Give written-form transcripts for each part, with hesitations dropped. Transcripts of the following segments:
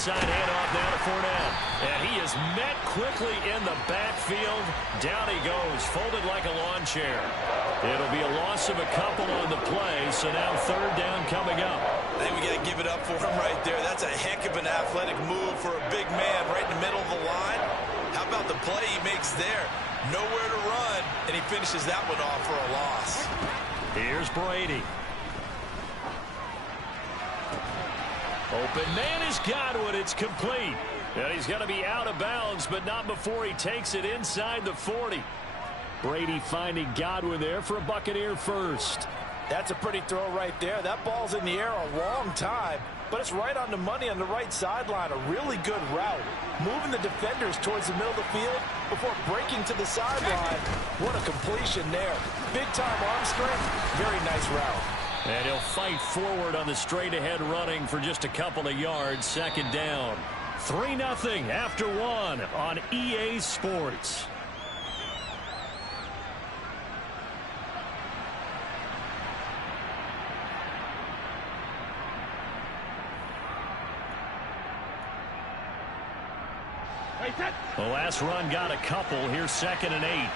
inside handoff now to Fournette. And he is met quickly in the backfield. Down he goes, folded like a lawn chair. It'll be a loss of a couple on the play, so now third down coming up. I think we got to give it up for him right there. That's a heck of an athletic move for a big man right in the middle of the line. How about the play he makes there? Nowhere to run, and he finishes that one off for a loss. Here's Brady. Open man is Godwin. It's complete. And he's going to be out of bounds, but not before he takes it inside the 40. Brady finding Godwin there for a Buccaneer first. That's a pretty throw right there. That ball's in the air a long time, but it's right on the money on the right sideline. A really good route. Moving the defenders towards the middle of the field before breaking to the sideline. What a completion there. Big-time arm strength. Very nice route. And he'll fight forward on the straight-ahead running for just a couple of yards. Second down. 3-0 after one on EA Sports. The last run got a couple. Here's 2nd and 8.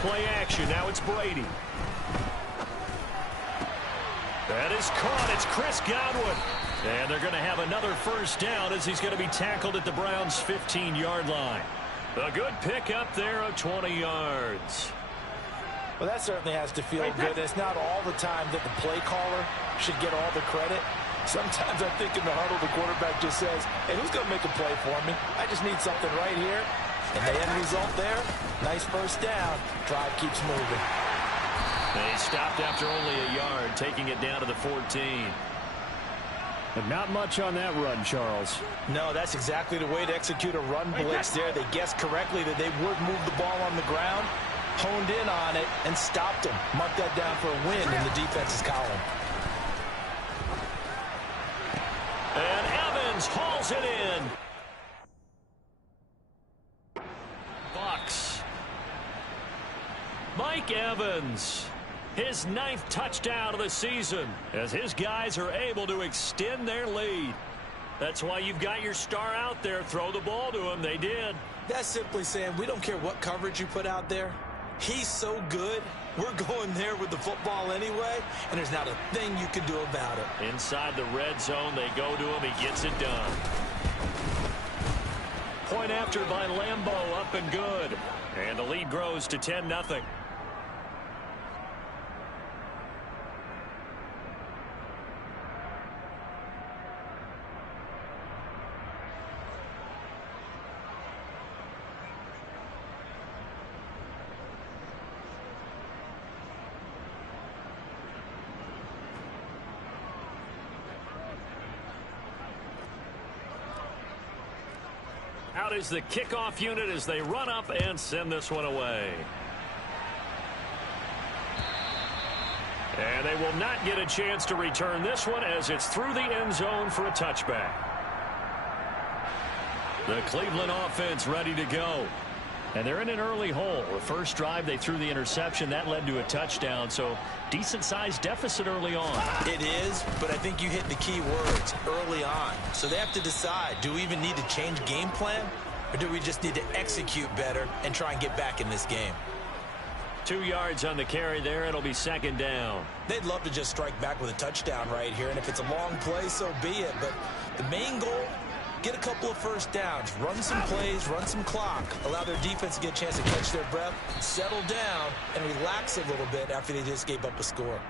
Play action. Now it's Brady. That is caught. It's Chris Godwin. And they're going to have another first down as he's going to be tackled at the Browns' 15-yard line. A good pickup there of 20 yards. Well, that certainly has to feel good. It's not all the time that the play caller should get all the credit. Sometimes I think in the huddle, the quarterback just says, hey, who's going to make a play for me? I just need something right here. And the end result there, nice first down. Drive keeps moving. They stopped after only a yard, taking it down to the 14. But not much on that run, Charles. No, that's exactly the way to execute a run blitz there. They guessed correctly that they would move the ball on the ground, honed in on it, and stopped them. Mark that down for a win in the defense's column. And Evans hauls it in. Bucks. Mike Evans. His 9th touchdown of the season as his guys are able to extend their lead. That's why you've got your star out there. Throw the ball to him. They did. That's simply saying we don't care what coverage you put out there. He's so good. We're going there with the football anyway, and there's not a thing you can do about it. Inside the red zone, they go to him. He gets it done. Point after by Lambeau, up and good. And the lead grows to 10-0. Out is the kickoff unit as they run up and send this one away. And they will not get a chance to return this one as it's through the end zone for a touchback. The Cleveland offense ready to go. And they're in an early hole. The first drive, they threw the interception. That led to a touchdown, so decent-sized deficit early on. It is, but I think you hit the key words, early on. So they have to decide, do we even need to change game plan, or do we just need to execute better and try and get back in this game? 2 yards on the carry there. It'll be 2nd down. They'd love to just strike back with a touchdown right here, and if it's a long play, so be it. But the main goal, get a couple of first downs, run some plays, run some clock, allow their defense to get a chance to catch their breath, settle down, and relax a little bit after they just gave up a score.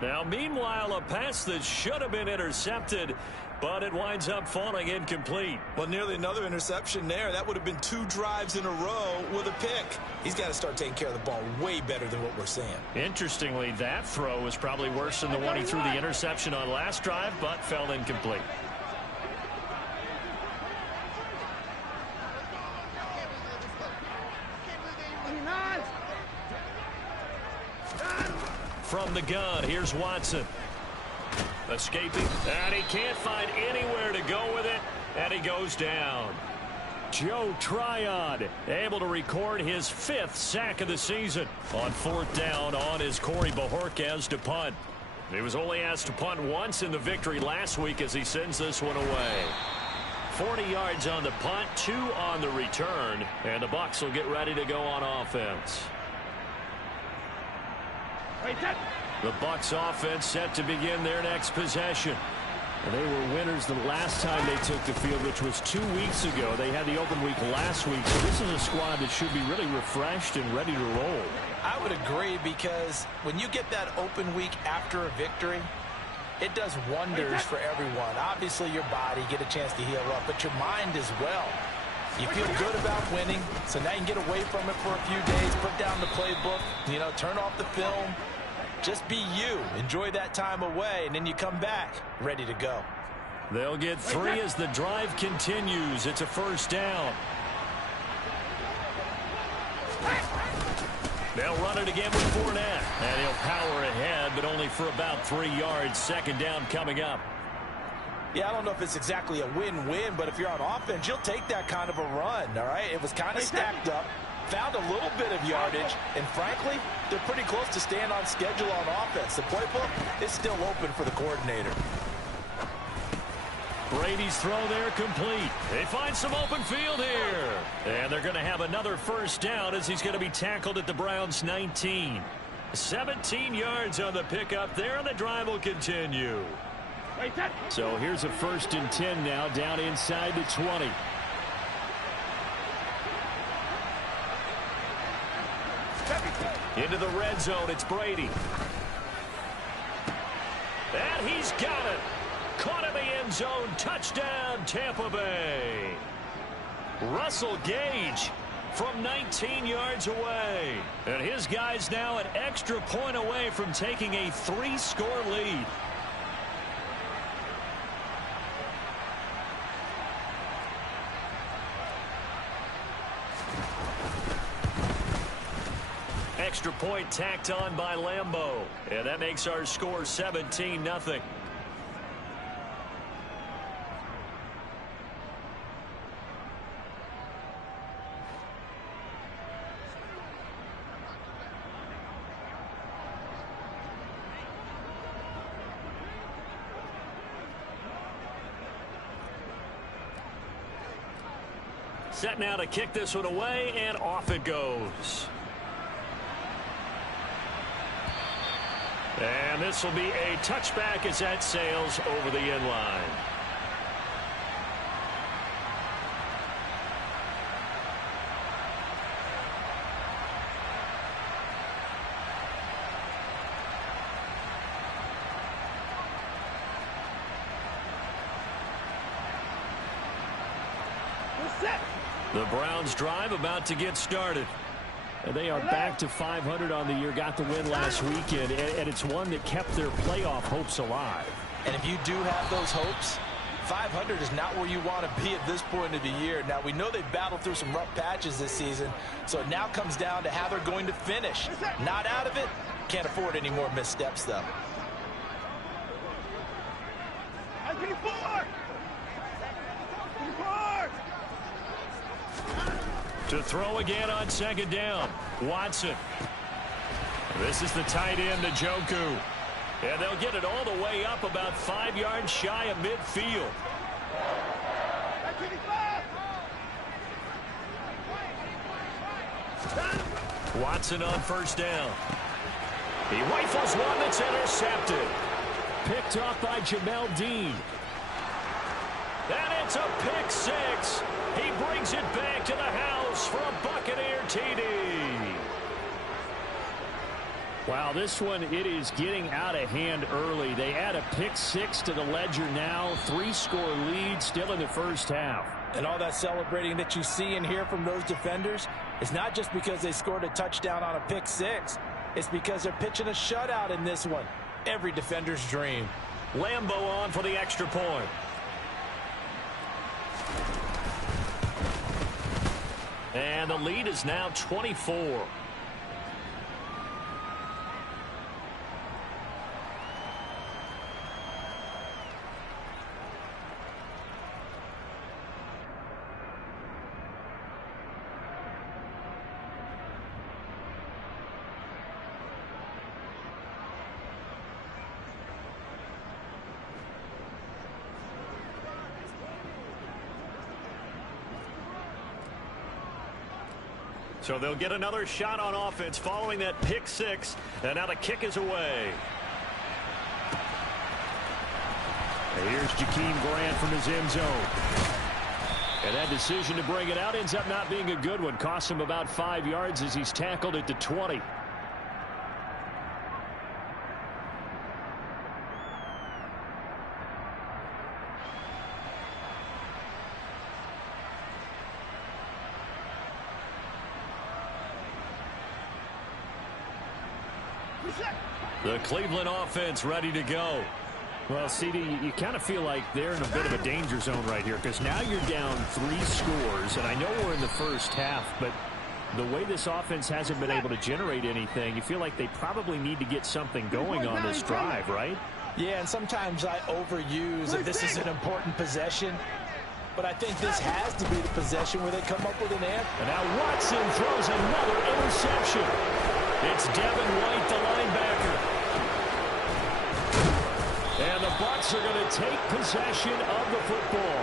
Now, meanwhile, a pass that should have been intercepted, but it winds up falling incomplete. Well, nearly another interception there. That would have been 2 drives in a row with a pick. He's got to start taking care of the ball way better than what we're seeing. Interestingly, that throw was probably worse than the one he threw the interception on last drive, but fell incomplete. From the gun, here's Watson. Escaping, and he can't find anywhere to go with it, and he goes down. Joe Tryon able to record his 5th sack of the season. On 4th down on is Corey Bojorquez to punt. He was only asked to punt once in the victory last week as he sends this one away. 40 yards on the punt, 2 on the return, and the Bucs will get ready to go on offense. The Bucs offense set to begin their next possession. And they were winners the last time they took the field, which was 2 weeks ago. They had the open week last week, so this is a squad that should be really refreshed and ready to roll. I would agree, because when you get that open week after a victory, it does wonders for everyone. Obviously, your body get a chance to heal up, but your mind as well. You feel good about winning, so now you can get away from it for a few days, put down the playbook, turn off the film. Just be you. Enjoy that time away, and then you come back ready to go. They'll get 3 as the drive continues. It's a first down. They'll run it again with Fournette. And he'll power ahead, but only for about 3 yards. Second down coming up. Yeah, I don't know if it's exactly a win-win, but if you're on offense, you'll take that kind of a run, all right? It was kind of stacked up. Found a little bit of yardage, and frankly, they're pretty close to staying on schedule on offense. The playbook is still open for the coordinator. Brady's throw there complete. They find some open field here. And they're going to have another first down as he's going to be tackled at the Browns' 19. 17 yards on the pickup there, and the drive will continue. So here's a 1st and 10 now, down inside the 20. Into the red zone, it's Brady. And he's got it. Caught in the end zone, touchdown, Tampa Bay. Russell Gage from 19 yards away. And his guys now an extra point away from taking a 3-score lead. Extra point tacked on by Lambeau. And that makes our score 17-0. Set now to kick this one away, and off it goes. And this will be a touchback as that sails over the end line. The Browns drive about to get started. And they are back to 500 on the year, got the win last weekend, and it's one that kept their playoff hopes alive. And if you do have those hopes, 500 is not where you want to be at this point of the year. Now, we know they've battled through some rough patches this season, so it now comes down to how they're going to finish. Not out of it. Can't afford any more missteps, though. To throw again on second down. Watson. This is the tight end, Njoku. And they'll get it all the way up about 5 yards shy of midfield. Watson on first down. He rifles one that's intercepted. Picked off by Jamel Dean. And it's a pick six. He brings it back to the house for a Buccaneer TD. Wow, this one, it is getting out of hand early. They add a pick six to the ledger now. 3-score lead still in the first half. And all that celebrating that you see and hear from those defenders is not just because they scored a touchdown on a pick six. It's because they're pitching a shutout in this one. Every defender's dream. Lambeau on for the extra point. And the lead is now 24. So they'll get another shot on offense following that pick six. And now the kick is away. And here's Jakeem Grant from his end zone. And that decision to bring it out ends up not being a good one. Costs him about 5 yards as he's tackled at the 20. The Cleveland offense ready to go. Well, CD, you kind of feel like they're in a bit of a danger zone right here because now you're down 3 scores, and I know we're in the first half, but the way this offense hasn't been able to generate anything, you feel like they probably need to get something going on this drive, right? Yeah, and sometimes I overuse that this is an important possession, but I think this has to be the possession where they come up with an answer. And now Watson throws another interception. It's Devin White, the linebacker. And the Bucs are going to take possession of the football.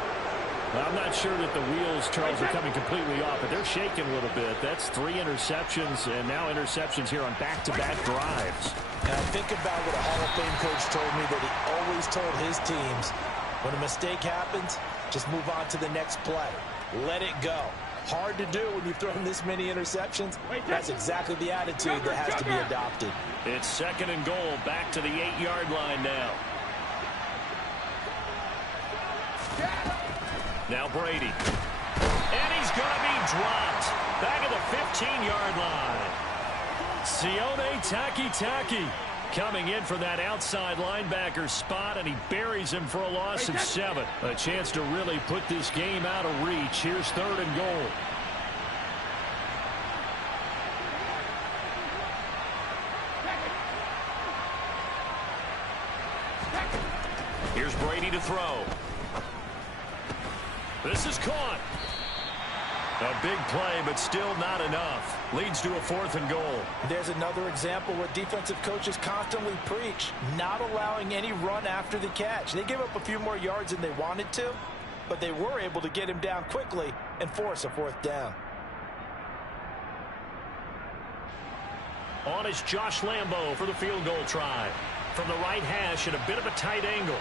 Well, I'm not sure that the wheels, Charles, are coming completely off, but they're shaking a little bit. That's 3 interceptions, and now interceptions here on back-to-back drives. And I think about what a Hall of Fame coach told me, that he always told his teams, when a mistake happens, just move on to the next play. Let it go. Hard to do when you've thrown this many interceptions. That's exactly the attitude that has to be adopted. It's 2nd and goal, back to the 8-yard line now. Now Brady. And he's going to be dropped. Back at the 15-yard line. Sione Takitaki coming in for that outside linebacker spot, and he buries him for a loss of 7. A chance to really put this game out of reach. Here's 3rd and goal. Here's Brady to throw. This is caught. A big play, but still not enough. Leads to a 4th and goal. There's another example where defensive coaches constantly preach, not allowing any run after the catch. They gave up a few more yards than they wanted to, but they were able to get him down quickly and force a 4th down. On is Josh Lambo for the field goal try. From the right hash at a bit of a tight angle.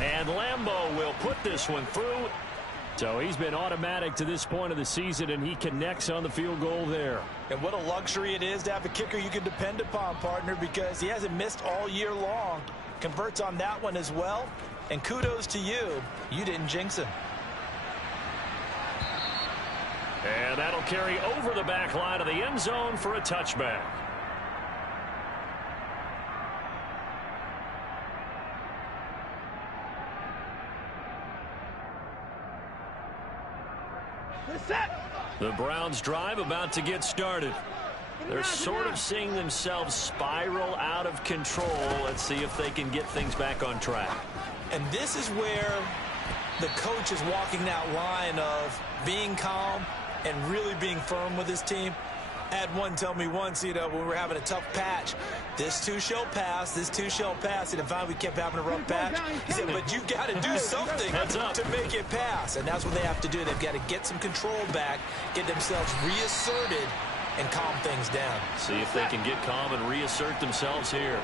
And Lambo will put this one through. So he's been automatic to this point of the season, and he connects on the field goal there. And what a luxury it is to have a kicker you can depend upon, partner, because he hasn't missed all year long. Converts on that one as well. And kudos to you. You didn't jinx him. And that'll carry over the back line of the end zone for a touchback. The Browns drive about to get started. They're sort of seeing themselves spiral out of control. Let's see if they can get things back on track. And this is where the coach is walking that line of being calm and really being firm with his team. I had one tell me once, when we were having a tough patch, this too shall pass, this too shall pass. And finally we kept having a rough patch. He said, but you got to do something to make it pass. And that's what they have to do. They've got to get some control back, get themselves reasserted, and calm things down. See if they can get calm and reassert themselves here.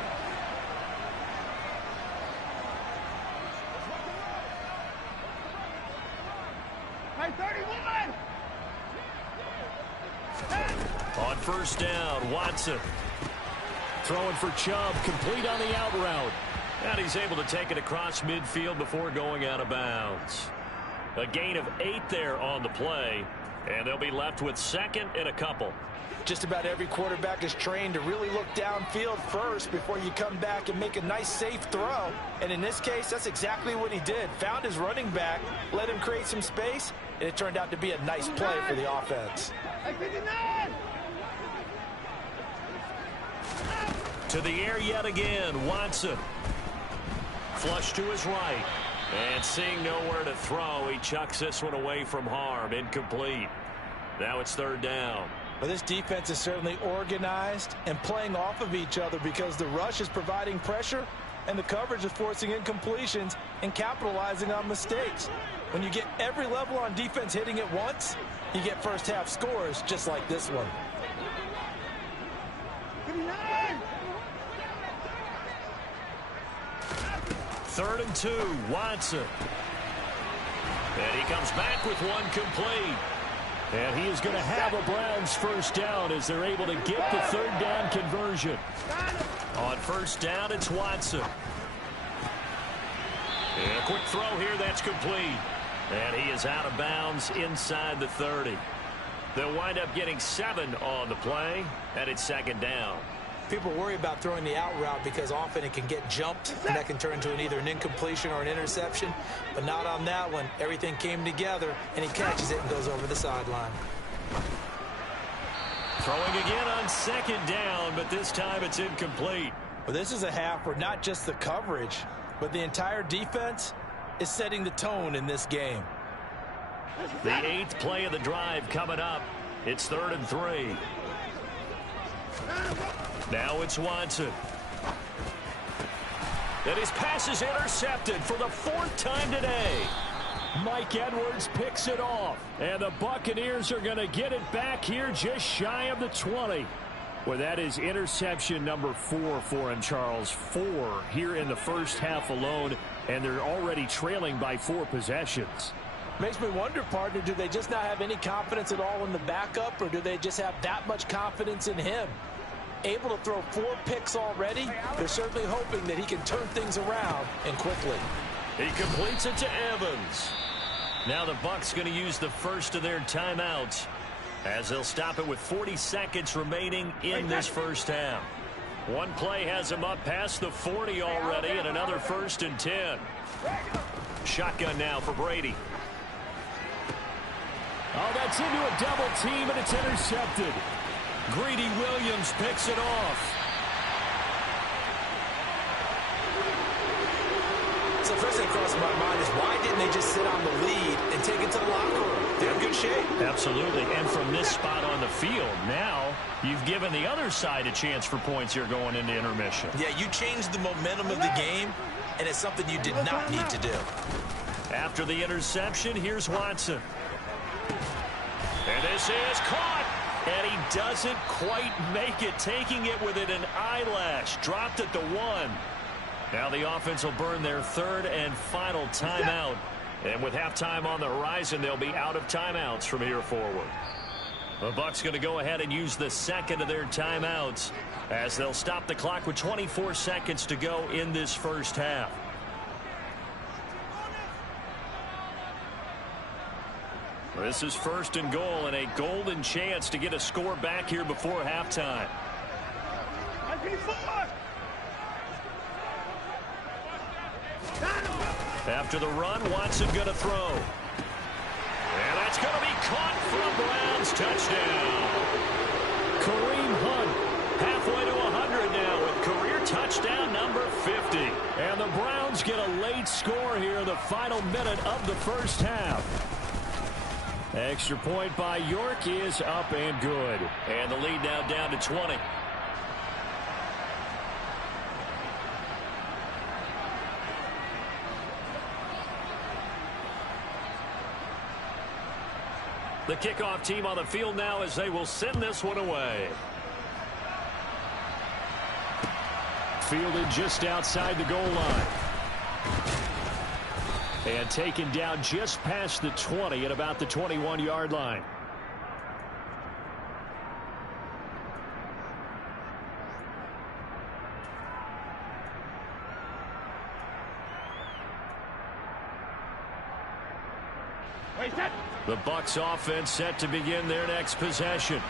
On 1st down, Watson throwing for Chubb, complete on the out route. And he's able to take it across midfield before going out of bounds. A gain of 8 there on the play, and they'll be left with 2nd and a couple. Just about every quarterback is trained to really look downfield first before you come back and make a nice, safe throw. And in this case, that's exactly what he did. Found his running back, let him create some space, and it turned out to be a nice play for the offense. To the air yet again, Watson. Flush to his right. And seeing nowhere to throw, he chucks this one away from harm. Incomplete. Now it's 3rd down. Well, this defense is certainly organized and playing off of each other because the rush is providing pressure and the coverage is forcing incompletions and capitalizing on mistakes. When you get every level on defense hitting at once, you get first half scores just like this one. Third and 2, Watson. And he comes back with one complete. And he is going to have a Browns first down as they're able to get the third down conversion. On first down, it's Watson. And a quick throw here, that's complete. And he is out of bounds inside the 30. They'll wind up getting 7 on the play, and it's second down. People worry about throwing the out route because often it can get jumped, and that can turn into either an incompletion or an interception. But not on that one. Everything came together, and he catches it and goes over the sideline. Throwing again on second down, but this time it's incomplete. Well, this is a half where not just the coverage, but the entire defense is setting the tone in this game. The 8th play of the drive coming up. It's 3rd and 3. Now it's Watson. And his pass is intercepted for the 4th time today. Mike Edwards picks it off. And the Buccaneers are going to get it back here just shy of the 20. Well, that is interception number 4 for him, Charles. 4 here in the first half alone, and they're already trailing by 4 possessions. Makes me wonder, partner, do they just not have any confidence at all in the backup, or do they just have that much confidence in him? Able to throw 4 picks already, they're certainly hoping that he can turn things around and quickly. He completes it to Evans. Now the Bucs going to use the first of their timeouts as they'll stop it with 40 seconds remaining in this first half. One play has him up past the 40 already, and another 1st and 10. Shotgun now for Brady. Oh, that's into a double team, and it's intercepted. Greedy Williams picks it off. So first thing crossing my mind is why didn't they just sit on the lead and take it to the locker room? They're in good shape. Absolutely, and from this spot on the field, now you've given the other side a chance for points here going into intermission. Yeah, you changed the momentum of the game, and it's something you did not need to do. After the interception, here's Watson. And this is caught. And he doesn't quite make it, taking it within an eyelash. Dropped at the 1. Now the offense will burn their 3rd and final timeout. And with halftime on the horizon, they'll be out of timeouts from here forward. The Bucs going to go ahead and use the 2nd of their timeouts as they'll stop the clock with 24 seconds to go in this first half. This is 1st and goal and a golden chance to get a score back here before halftime. After the run, Watson going to throw. And that's going to be caught from Browns. Touchdown. Kareem Hunt halfway to 100 now with career touchdown number 50. And the Browns get a late score here in the final minute of the first half. Extra point by York is up and good. And the lead now down to 20. The kickoff team on the field now as they will send this one away. Fielded just outside the goal line. And taken down just past the 20 at about the 21-yard line. The Bucs offense set to begin their next possession.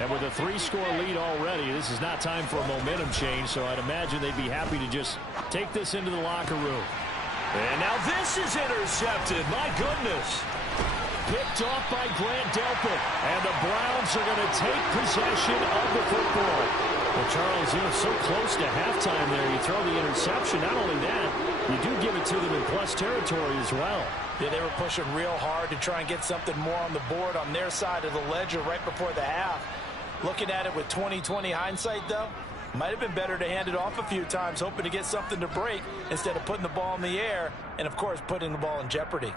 And with a 3-score lead already, this is not time for a momentum change, so I'd imagine they'd be happy to just take this into the locker room. And now this is intercepted. My goodness. Picked off by Grant Delpit. And the Browns are going to take possession of the football. Well, Charles, so close to halftime there. You throw the interception. Not only that, you do give it to them in plus territory as well. Yeah, they were pushing real hard to try and get something more on the board on their side of the ledger right before the half. Looking at it with 20/20 hindsight, though, might have been better to hand it off a few times, hoping to get something to break instead of putting the ball in the air and, of course, putting the ball in jeopardy.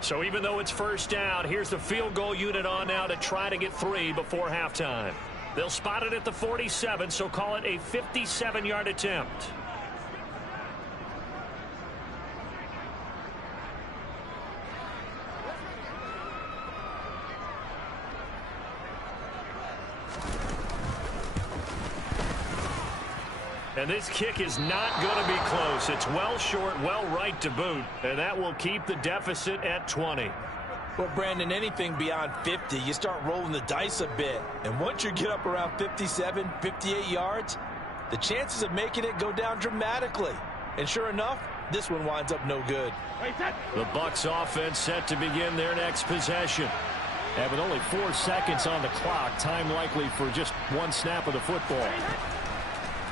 So even though it's first down, here's the field goal unit on now to try to get 3 before halftime. They'll spot it at the 47, so call it a 57-yard attempt. And this kick is not going to be close. It's well short, well right to boot, and that will keep the deficit at 20. Well, Brandon, anything beyond 50, you start rolling the dice a bit. And once you get up around 57, 58 yards, the chances of making it go down dramatically. And sure enough, this one winds up no good. The Bucs offense set to begin their next possession. And with only 4 seconds on the clock, time likely for just one snap of the football.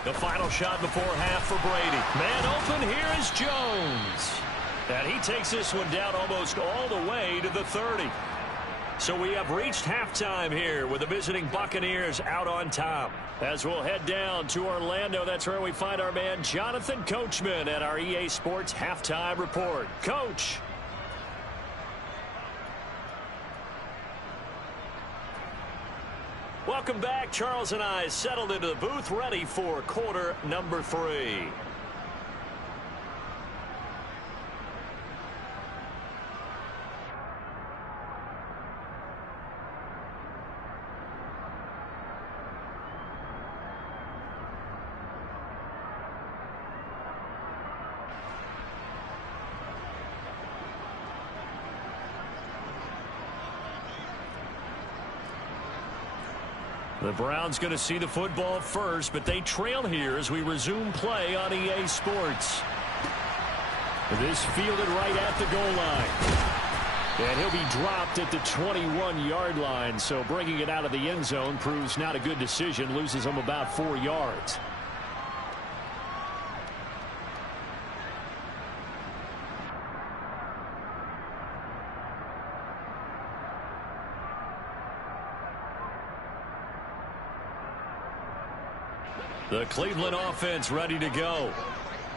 The final shot before half for Brady. Man open, here is Jones. And he takes this one down almost all the way to the 30. So we have reached halftime here with the visiting Buccaneers out on top. As we'll head down to Orlando, that's where we find our man Jonathan Coachman at our EA Sports Halftime Report. Coach. Welcome back. Charles and I settled into the booth, ready for quarter number 3. The Browns going to see the football first, but they trail here as we resume play on EA Sports. This fielded right at the goal line. And he'll be dropped at the 21-yard line, so bringing it out of the end zone proves not a good decision, loses him about 4 yards. The Cleveland offense ready to go.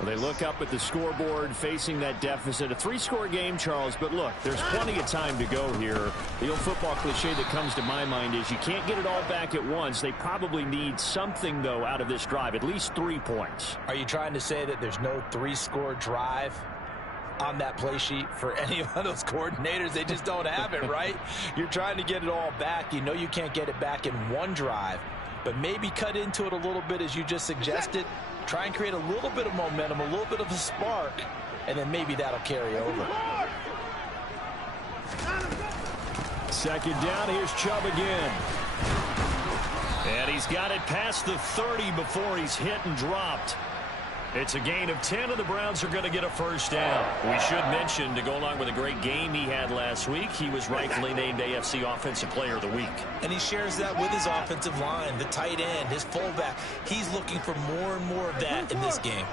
They look up at the scoreboard facing that deficit. A 3-score game, Charles, but look, there's plenty of time to go here. The old football cliche that comes to my mind is you can't get it all back at once. They probably need something, though, out of this drive, at least 3 points. Are you trying to say that there's no 3-score drive on that play sheet for any of those coordinators? They just don't have it, right? You're trying to get it all back. You know you can't get it back in one drive. But maybe cut into it a little bit, as you just suggested. Try and create a little bit of momentum, a little bit of a spark, and then maybe that'll carry over. Second down, here's Chubb again. And he's got it past the 30 before he's hit and dropped. It's a gain of 10, and the Browns are going to get a first down. We should mention, to go along with a great game he had last week, he was rightfully named AFC Offensive Player of the Week. And he shares that with his offensive line, the tight end, his fullback. He's looking for more and more of that in this game.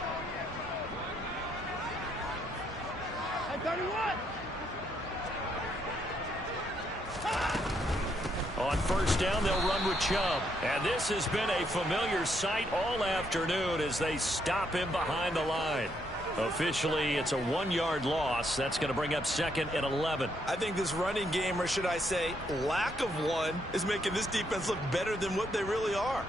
On first down, they'll run with Chubb. And this has been a familiar sight all afternoon as they stop him behind the line. Officially, it's a 1-yard loss. That's going to bring up 2nd and 11. I think this running game, or should I say lack of one, is making this defense look better than what they really are.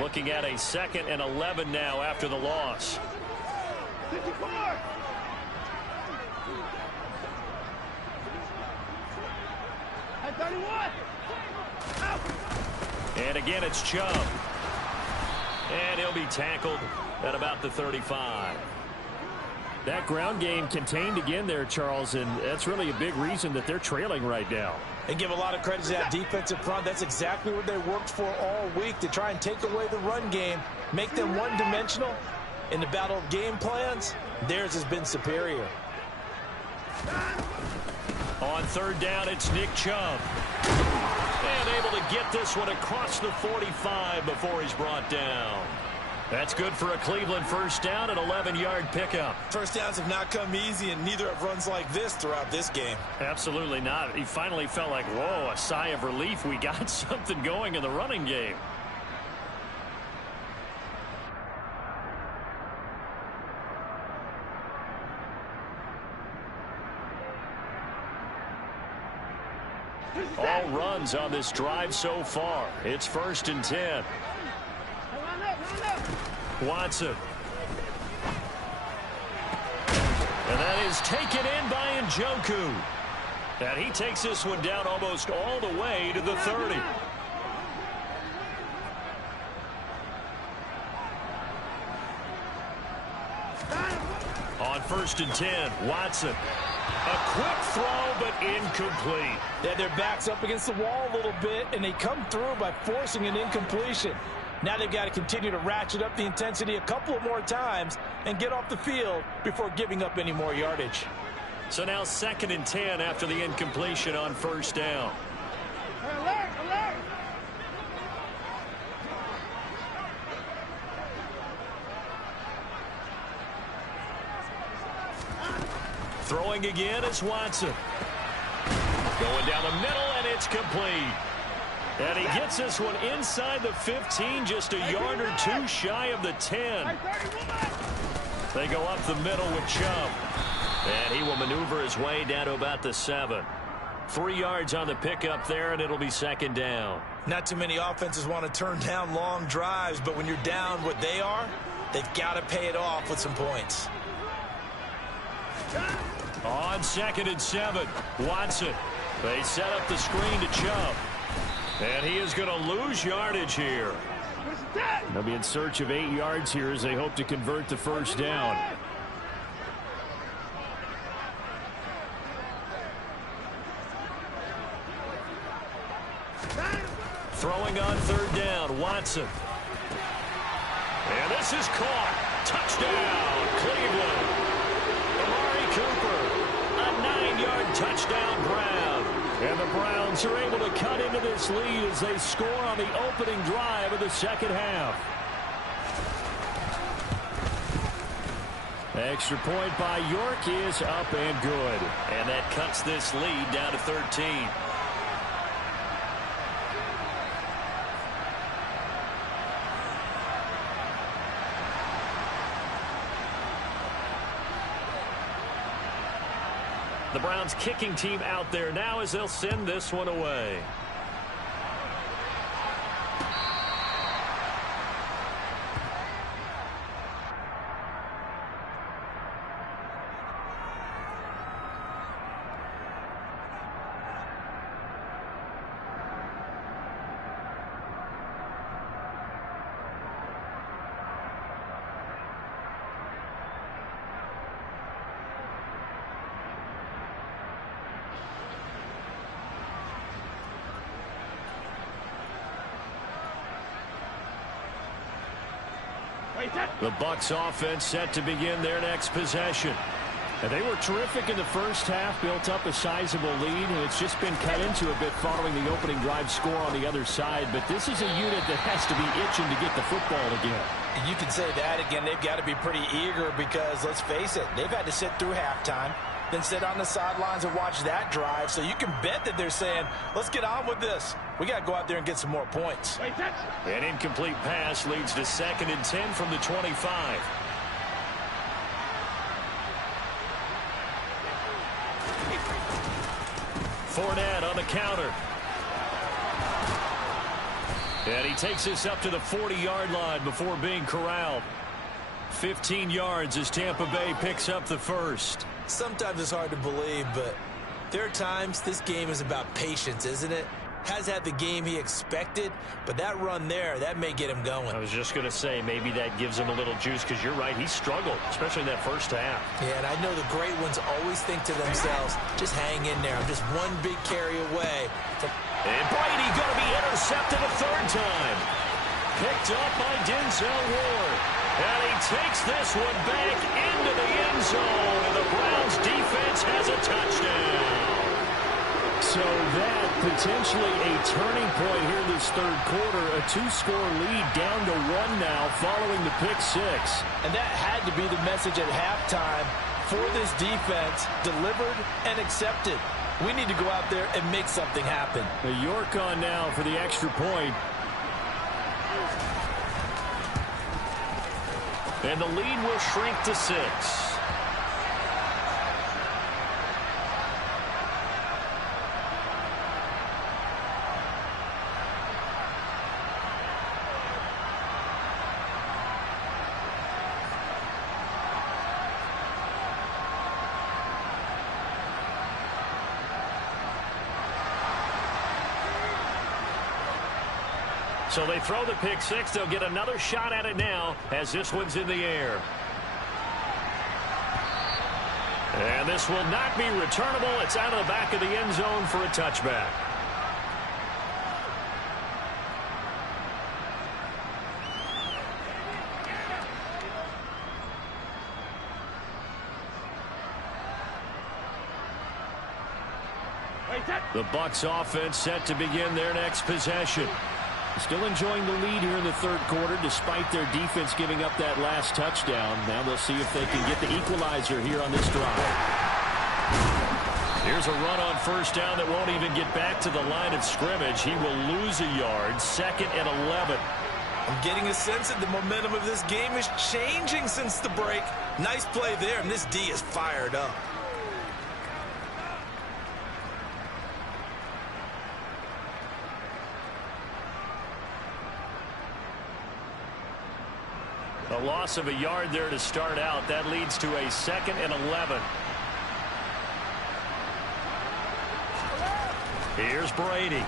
Looking at a 2nd and 11 now after the loss. 54. And again, it's Chubb. And he'll be tackled at about the 35. That ground game contained again there, Charles, and that's really a big reason that they're trailing right now. And give a lot of credit to that defensive front. That's exactly what they worked for all week, to try and take away the run game, make them one-dimensional. In the battle of game plans, theirs has been superior. On third down, it's Nick Chubb. And able to get this one across the 45 before he's brought down. That's good for a Cleveland first down, an 11-yard pickup. First downs have not come easy, and neither have runs like this throughout this game. Absolutely not. He finally felt like, whoa, a sigh of relief. We got something going in the running game. All runs on this drive so far. It's 1st and 10. Watson. And that is taken in by Njoku. And he takes this one down almost all the way to the 30. On 1st and 10, Watson. A quick throw, but incomplete. Yeah, their back's up against the wall a little bit, and they come through by forcing an incompletion. Now they've got to continue to ratchet up the intensity a couple of more times and get off the field before giving up any more yardage. So now 2nd and 10 after the incompletion on 1st down. Alert, alert. Throwing again is Watson. Going down the middle, and it's complete. And he gets this one inside the 15, just a yard or two shy of the 10. They go up the middle with Chubb. And he will maneuver his way down to about the 7. 3 yards on the pickup there, and it'll be 2nd down. Not too many offenses want to turn down long drives, but when you're down what they are, they've got to pay it off with some points. On 2nd and 7, Watson. They set up the screen to Chubb. And he is going to lose yardage here. They'll be in search of 8 yards here as they hope to convert the first down. Throwing on 3rd down, Watson. And this is caught. Touchdown, Cleveland. Amari Cooper, a 9-yard touchdown grab. And the Browns are able to cut into this lead as they score on the opening drive of the second half. Extra point by York is up and good. And that cuts this lead down to 13. The Browns kicking team out there now as they'll send this one away. The Bucs offense set to begin their next possession. And they were terrific in the first half, built up a sizable lead, and it's just been cut into a bit following the opening drive score on the other side. But this is a unit that has to be itching to get the football again. You can say that again. They've got to be pretty eager because, let's face it, they've had to sit through halftime, then sit on the sidelines and watch that drive. So you can bet that they're saying, let's get on with this. We got to go out there and get some more points. An incomplete pass leads to 2nd and 10 from the 25. Fournette on the counter. And he takes this up to the 40-yard line before being corralled. 15 yards as Tampa Bay picks up the first. Sometimes it's hard to believe, but there are times this game is about patience, isn't it? Has had the game he expected, but that run there, that may get him going. I was just going to say, maybe that gives him a little juice, because you're right, he struggled, especially in that first half. Yeah, and I know the great ones always think to themselves, just hang in there. I'm just one big carry away. And Brady going to be intercepted a 3rd time. Picked up by Denzel Ward. And he takes this one back into the end zone, and the Browns defense has a touchdown. So that potentially a turning point here in this third quarter. A 2-score lead down to 1 now following the pick six. And that had to be the message at halftime for this defense. Delivered and accepted. We need to go out there and make something happen. A York on now for the extra point. And the lead will shrink to 6. So they throw the pick six. They'll get another shot at it now as this one's in the air. And this will not be returnable. It's out of the back of the end zone for a touchback. The Bucs offense set to begin their next possession. Still enjoying the lead here in the third quarter despite their defense giving up that last touchdown. Now they'll see if they can get the equalizer here on this drive. Here's a run on first down that won't even get back to the line of scrimmage. He will lose a yard. 2nd and 11. I'm getting a sense that the momentum of this game is changing since the break. Nice play there, and this D is fired up. A loss of a yard there to start out. That leads to a 2nd and 11. Here's Brady.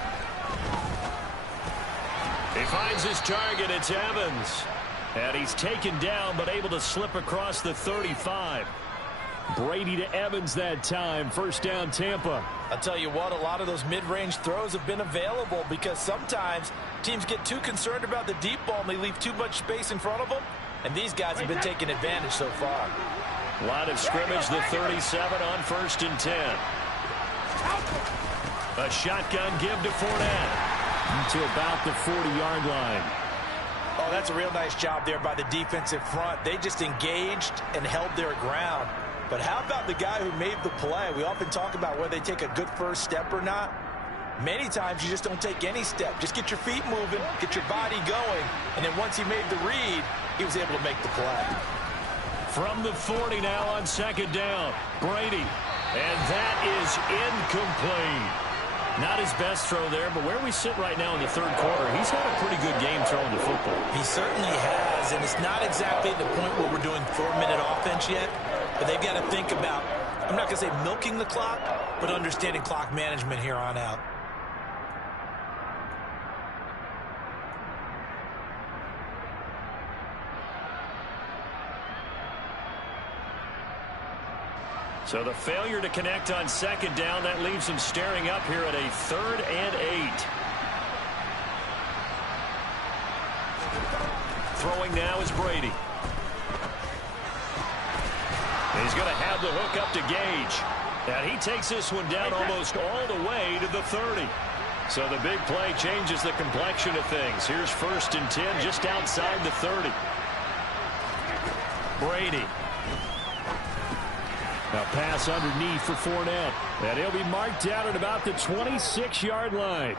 He finds his target. It's Evans. And he's taken down but able to slip across the 35. Brady to Evans that time. First down, Tampa. I'll tell you what, a lot of those mid-range throws have been available because sometimes teams get too concerned about the deep ball and they leave too much space in front of them. And these guys have been taking advantage so far. Line of scrimmage, the 37 on 1st and 10. A shotgun give to Fournette to about the 40-yard line. Oh, that's a real nice job there by the defensive front. They just engaged and held their ground. But how about the guy who made the play? We often talk about whether they take a good first step or not. Many times you just don't take any step. Just get your feet moving, get your body going, and then once he made the read, he was able to make the play. From the 40 now on 2nd down, Brady. And that is incomplete. Not his best throw there, but where we sit right now in the third quarter, he's had a pretty good game throwing the football. He certainly has, and it's not exactly the point where we're doing 4-minute offense yet, but they've got to think about, I'm not going to say milking the clock, but understanding clock management here on out. So the failure to connect on 2nd down, that leaves him staring up here at a 3rd and 8. Throwing now is Brady. He's going to have the hook up to Gage. And he takes this one down almost all the way to the 30. So the big play changes the complexion of things. Here's 1st and 10 just outside the 30. Brady. A pass underneath for Fournette. And he'll be marked down at about the 26-yard line.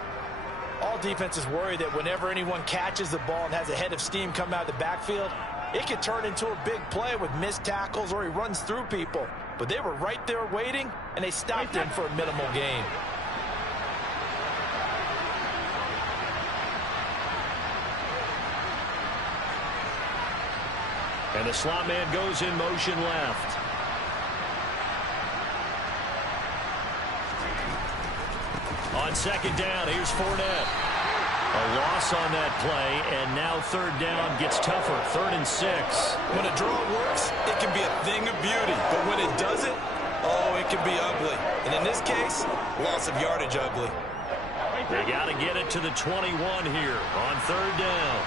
All defenses worry that whenever anyone catches the ball and has a head of steam come out of the backfield, it could turn into a big play with missed tackles or he runs through people. But they were right there waiting, and they stopped him for a minimal gain. And the slot man goes in motion left. On 2nd down, here's Fournette. A loss on that play, and now 3rd down gets tougher. 3rd and 6. When a draw works, it can be a thing of beauty. But when it doesn't, oh, it can be ugly. And in this case, loss of yardage ugly. They got to get it to the 21 here on 3rd down.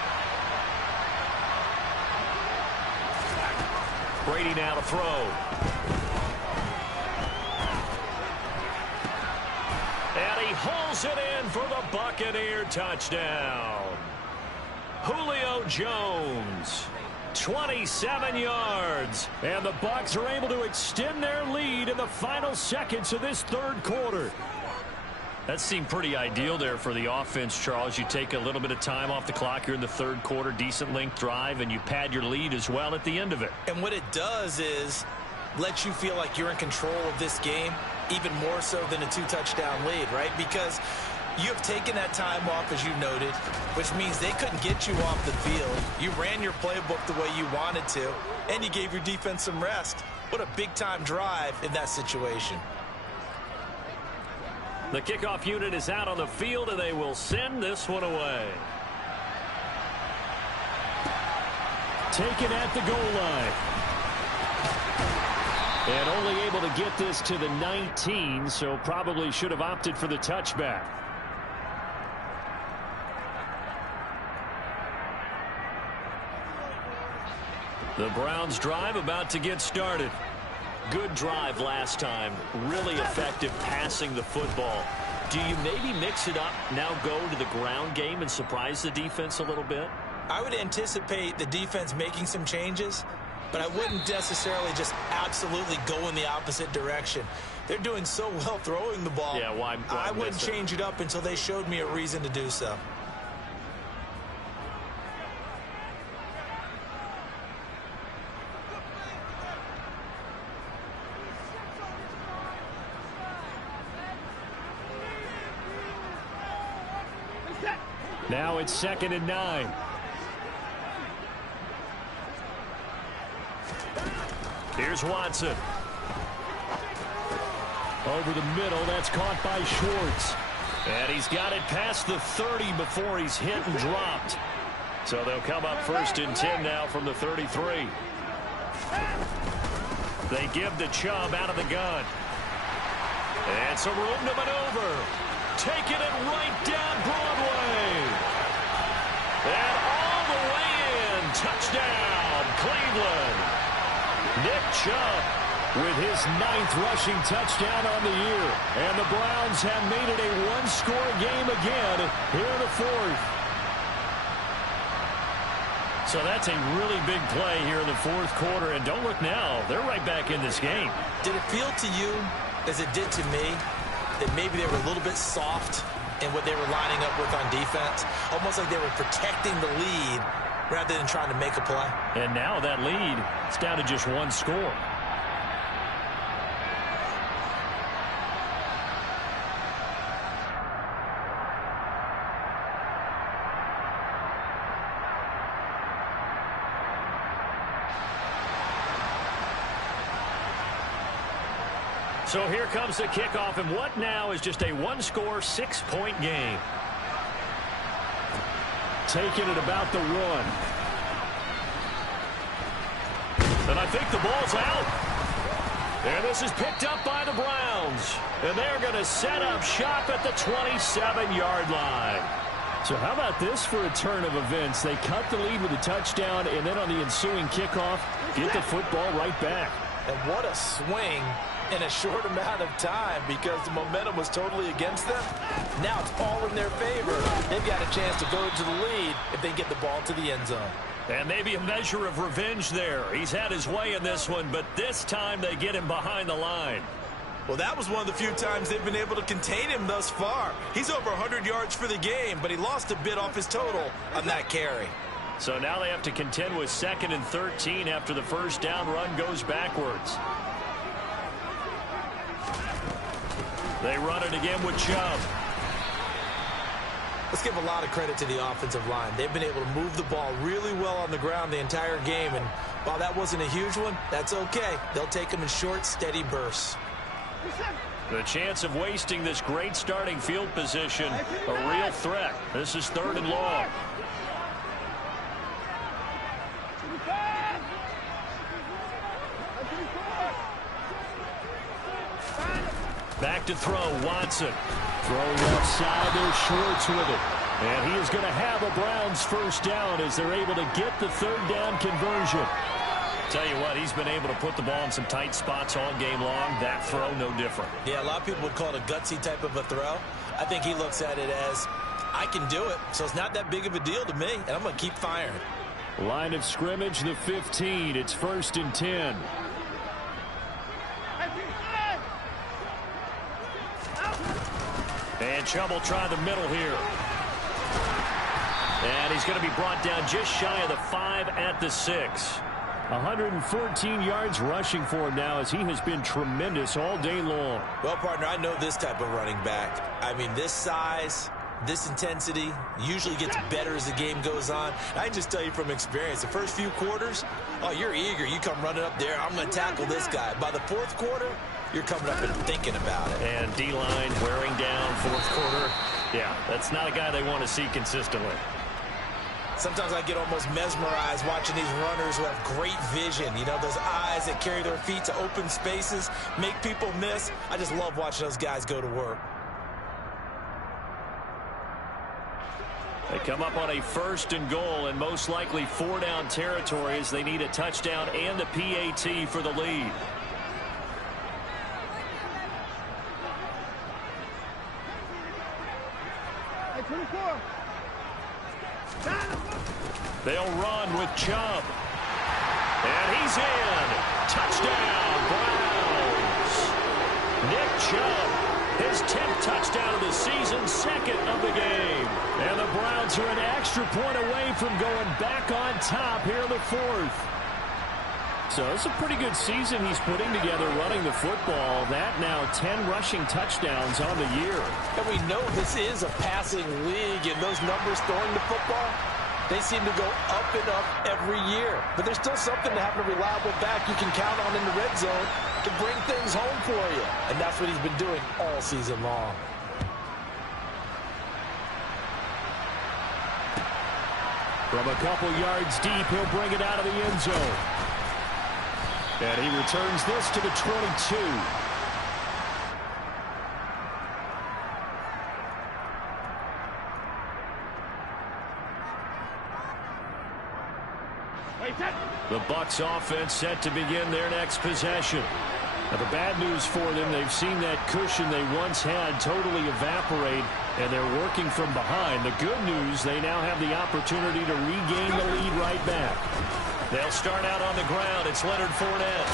Brady now to throw. And drills it in for the Buccaneer touchdown. Julio Jones, 27 yards. And the Bucs are able to extend their lead in the final seconds of this third quarter. That seemed pretty ideal there for the offense, Charles. You take a little bit of time off the clock here in the third quarter, decent length drive, and you pad your lead as well at the end of it. And what it does is let you feel like you're in control of this game, even more so than a 2-touchdown lead, right? Because you have taken that time off, as you noted, which means they couldn't get you off the field. You ran your playbook the way you wanted to, and you gave your defense some rest. What a big-time drive in that situation. The kickoff unit is out on the field, and they will send this one away. Taken at the goal line. And only able to get this to the 19, so probably should have opted for the touchback. The Browns drive about to get started. Good drive last time. Really effective passing the football. Do you maybe mix it up, now go to the ground game and surprise the defense a little bit? I would anticipate the defense making some changes, but I wouldn't necessarily just absolutely go in the opposite direction. They're doing so well throwing the ball. Yeah, why I wouldn't change it up until they showed me a reason to do so. Now it's 2nd and 9. Here's Watson. Over the middle, that's caught by Schwartz. And he's got it past the 30 before he's hit and dropped. So they'll come up 1st and 10 now from the 33. They give the Chubb out of the gun. And some room to maneuver. Taking it right down Broadway. And all the way in. Touchdown, Cleveland. Nick Chubb with his 9th rushing touchdown on the year. And the Browns have made it a one-score game again here in the 4th. So that's a really big play here in the 4th quarter. And don't look now. They're right back in this game. Did it feel to you, as it did to me, that maybe they were a little bit soft in what they were lining up with on defense? Almost like they were protecting the lead rather than trying to make a play. And now that lead is down to just one score. So here comes the kickoff, and what now is just a one-score, 6-point game. Taking it about the 1. And I think the ball's out. And this is picked up by the Browns. And they're going to set up shop at the 27-yard line. So how about this for a turn of events? They cut the lead with a touchdown, and then on the ensuing kickoff, get the football right back. And what a swing in a short amount of time, because the momentum was totally against them. Now it's all in their favor. They've got a chance to go to the lead if they get the ball to the end zone. And maybe a measure of revenge there. He's had his way in this one, but this time they get him behind the line. Well, that was one of the few times they've been able to contain him thus far. He's over 100 yards for the game, but he lost a bit off his total on that carry. So now they have to contend with 2nd and 13 after the first down run goes backwards. They run it again with Chubb. Let's give a lot of credit to the offensive line. They've been able to move the ball really well on the ground the entire game, and while that wasn't a huge one, that's okay. They'll take them in short, steady bursts. The chance of wasting this great starting field position, a real threat. This is 3rd and long. Back to throw, Watson. Throwing outside, there's Schwartz with it. And he is going to have a Browns first down as they're able to get the 3rd down conversion. Tell you what, he's been able to put the ball in some tight spots all game long. That throw, no different. Yeah, a lot of people would call it a gutsy type of a throw. I think he looks at it as, I can do it, so it's not that big of a deal to me, and I'm going to keep firing. Line of scrimmage, the 15. It's 1st and 10. And trouble trying the middle here. And he's going to be brought down just shy of the 5 at the 6. 114 yards rushing for him now as he has been tremendous all day long. Well, partner, I know this type of running back. I mean, this size, this intensity usually gets better as the game goes on. I can just tell you from experience, the first few quarters, oh, you're eager. You come running up there, I'm going to tackle this guy. By the 4th quarter, you're coming up and thinking about it. And D-line wearing down 4th quarter. Yeah, that's not a guy they want to see consistently. Sometimes I get almost mesmerized watching these runners who have great vision. You know, those eyes that carry their feet to open spaces, make people miss. I just love watching those guys go to work. They come up on a 1st and goal and most likely 4-down territory as they need a touchdown and a PAT for the lead. Hey, 24. They'll run with Chubb. And he's in. Touchdown, Browns. Nick Chubb, his 10th touchdown of the season, 2nd of the game. And the Browns are an extra point away from going back on top here in the 4th. So it's a pretty good season he's putting together running the football. That now 10 rushing touchdowns on the year. And we know this is a passing league, and those numbers throwing the football, they seem to go up and up every year. But there's still something to having a reliable back you can count on in the red zone to bring things home for you. And that's what he's been doing all season long. From a couple yards deep, he'll bring it out of the end zone. And he returns this to the 22. The Bucs offense set to begin their next possession. Now the bad news for them, they've seen that cushion they once had totally evaporate, and they're working from behind. The good news, they now have the opportunity to regain the lead right back. They'll start out on the ground. It's Leonard Fournette.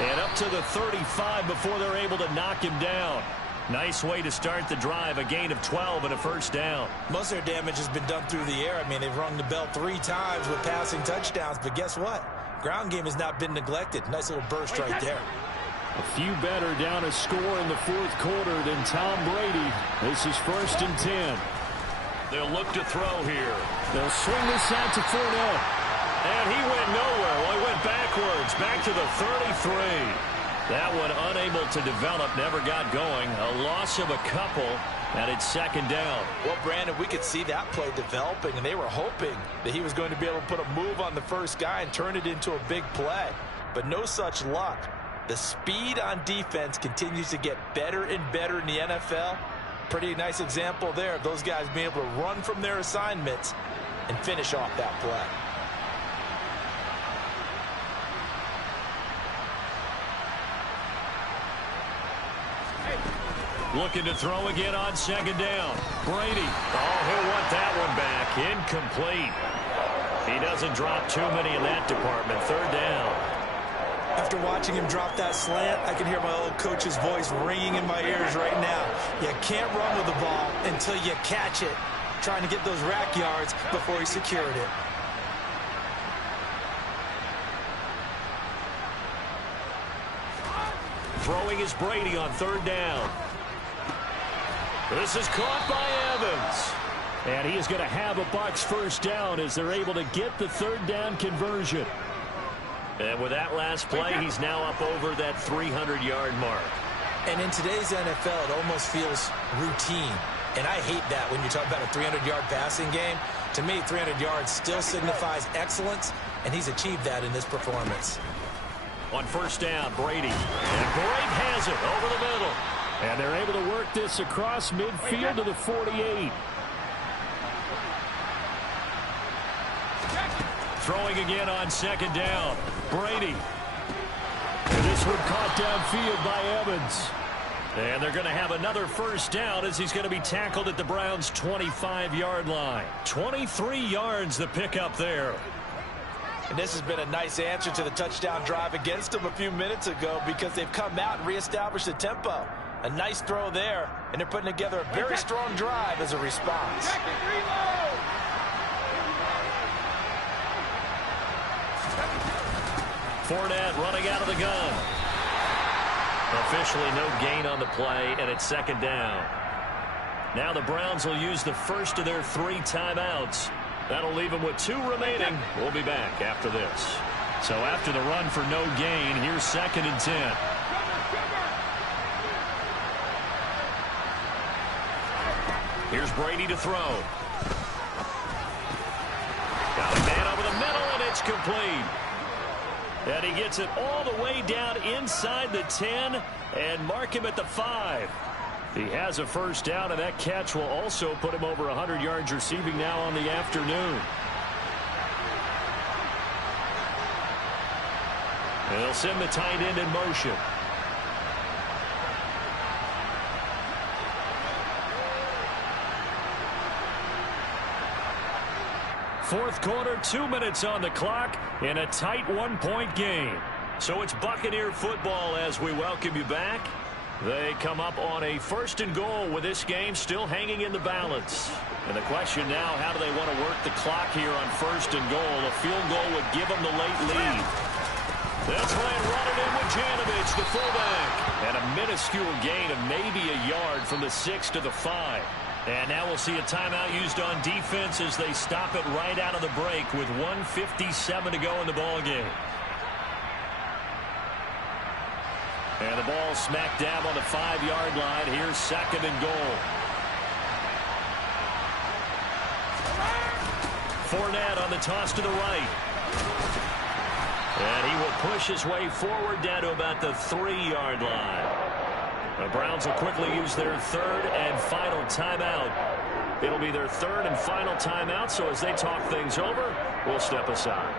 And up to the 35 before they're able to knock him down. Nice way to start the drive, a gain of 12 and a 1st down. Most of their damage has been done through the air. I mean, they've rung the bell 3 times with passing touchdowns, but guess what? Ground game has not been neglected. Nice little burst right there. A few better down a score in the 4th quarter than Tom Brady. This is 1st and 10. They'll look to throw here. They'll swing this out to Fournette. And he went nowhere. Well, he went backwards, back to the 33. That one unable to develop, never got going. A loss of a couple, and it's 2nd down. Well, Brandon, we could see that play developing, and they were hoping that he was going to be able to put a move on the first guy and turn it into a big play. But no such luck. The speed on defense continues to get better and better in the NFL. Pretty nice example there of those guys being able to run from their assignments and finish off that play. Looking to throw again on 2nd down. Brady. Oh, he'll want that one back. Incomplete. He doesn't drop too many in that department. 3rd down. After watching him drop that slant, I can hear my old coach's voice ringing in my ears right now. You can't run with the ball until you catch it. Trying to get those rack yards before he secured it. Throwing is Brady on 3rd down. This is caught by Evans. And he is going to have a Bucs 1st down as they're able to get the 3rd down conversion. And with that last play, he's now up over that 300-yard mark. And in today's NFL, it almost feels routine. And I hate that when you talk about a 300-yard passing game. To me, 300 yards still signifies excellence, and he's achieved that in this performance. On 1st down, Brady. And Brady has it over the middle. And they're able to work this across midfield to the 48. Throwing again on 2nd down. Brady. And this one caught downfield by Evans. And they're going to have another first down as he's going to be tackled at the Browns' 25-yard line. 23 yards the pickup there. And this has been a nice answer to the touchdown drive against them a few minutes ago because they've come out and reestablished the tempo. A nice throw there, and they're putting together a very strong drive as a response. Fournette running out of the gun. Officially no gain on the play, and it's second down. Now the Browns will use the first of their 3 timeouts. That'll leave them with 2 remaining. We'll be back after this. So after the run for no gain, here's 2nd and 10. Here's Brady to throw. Got a man over the middle, and it's complete. And he gets it all the way down inside the 10 and mark him at the 5. He has a first down, and that catch will also put him over 100 yards receiving now on the afternoon. And they'll send the tight end in motion. Fourth quarter, 2 minutes on the clock in a tight 1-point game. So it's Buccaneer football as we welcome you back. They come up on a 1st and goal with this game still hanging in the balance. And the question now, how do they want to work the clock here on 1st and goal? A field goal would give them the late lead. They'll try and run it in with Janovich, the fullback. And a minuscule gain of maybe a yard from the 6 to the 5. And now we'll see a timeout used on defense as they stop it right out of the break with 1:57 to go in the ball game. And the ball smack dab on the 5-yard line. Here's 2nd and goal. Fournette on the toss to the right. And he will push his way forward down to about the 3-yard line. The Browns will quickly use their 3rd and final timeout. It'll be their 3rd and final timeout, so as they talk things over, we'll step aside.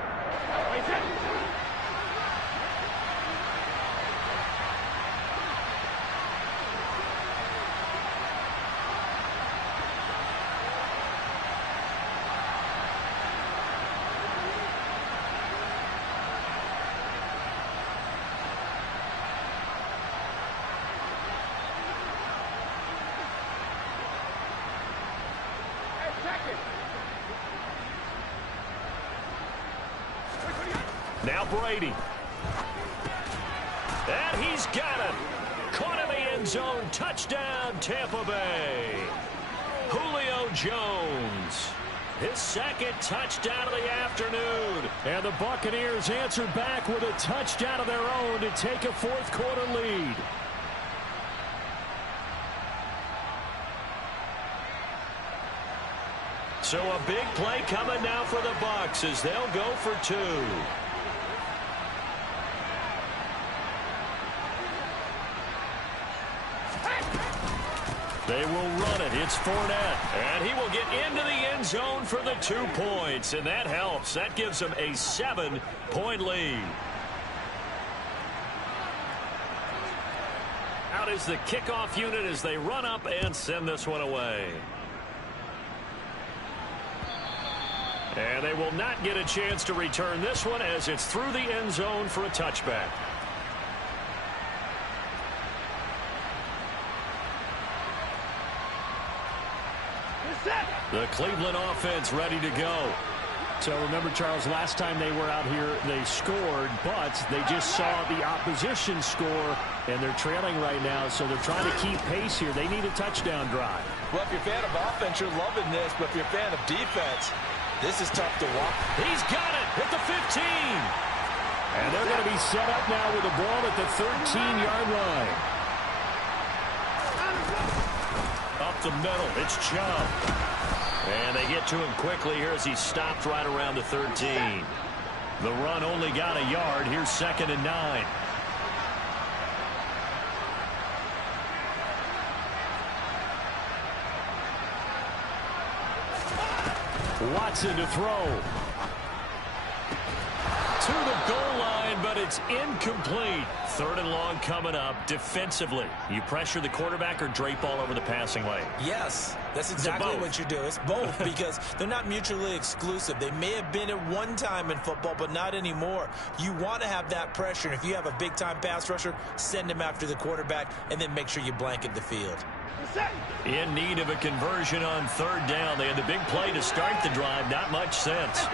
Now Brady. And he's got it. Caught in the end zone. Touchdown, Tampa Bay. Julio Jones. His 2nd touchdown of the afternoon. And the Buccaneers answer back with a touchdown of their own to take a 4th quarter lead. So a big play coming now for the Bucs as they'll go for 2. They will run it. It's Fournette. And he will get into the end zone for the 2 points. And that helps. That gives them a 7-point lead. Out is the kickoff unit as they run up and send this one away. And they will not get a chance to return this one as it's through the end zone for a touchback. The Cleveland offense ready to go. So remember, Charles, last time they were out here, they scored, but they just saw the opposition score, and they're trailing right now, so they're trying to keep pace here. They need a touchdown drive. Well, if you're a fan of offense, you're loving this, but if you're a fan of defense, this is tough to watch. He's got it at the 15. And they're going to be set up now with the ball at the 13-yard line. Up the middle, it's Chubb. And they get to him quickly here as he stopped right around the 13. The run only got a yard. Here's 2nd and 9. Watson to throw. To the goal line, but but it's incomplete. 3rd and long coming up. Defensively, you pressure the quarterback or drape all over the passing lane? Yes, that's exactly what you do. It's both because they're not mutually exclusive. They may have been at one time in football, but not anymore. You want to have that pressure, and if you have a big-time pass rusher, send him after the quarterback, and then make sure you blanket the field. In need of a conversion on 3rd down. They had the big play to start the drive. Not much sense.